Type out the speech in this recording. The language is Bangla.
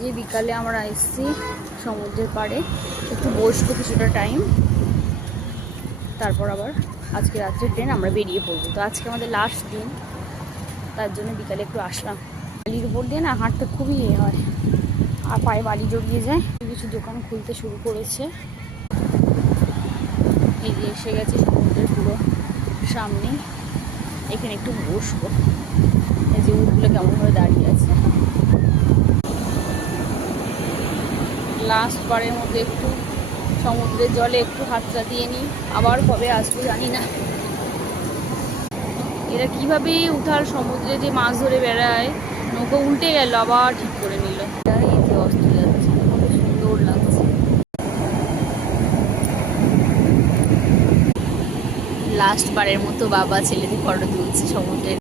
যে বিকালে আমরা এসেছি সমুদ্রের পাড়ে, একটু বসবো কিছুটা টাইম, তারপর আবার আজকে রাত্রে ট্রেন আমরা বেরিয়ে পড়বো। তো আজকে আমাদের লাস্ট দিন, তার জন্য বিকালে একটু আসলাম। বালির উপর দিয়ে না হাঁটতে খুবই হয়, আর পায়ে বালি জড়িয়ে যায়। কিছু দোকান খুলতে শুরু করেছে। এই যে এসে গেছে সমুদ্রের পুরো সামনে, এখানে একটু বসবো। এই যে উটগুলো কেমনভাবে দাঁড়িয়ে আছে। লাস্ট বারের মধ্যে একটু সমুদ্রের জলে একটু হাতটা দিয়ে নিই, আবার কবে আসবো জানি না। এরা কিভাবে উঠার সমুদ্রে যে মাছ ধরে বেড়ায়, নৌকো উল্টে গেল আবার ঠিক করে নিল। এই যে অস্ত যাচ্ছে, কত সুন্দর লাগছে। লাস্ট বারের মতো বাবা ছেলেদের ফটো তুলছে সমুদ্রের।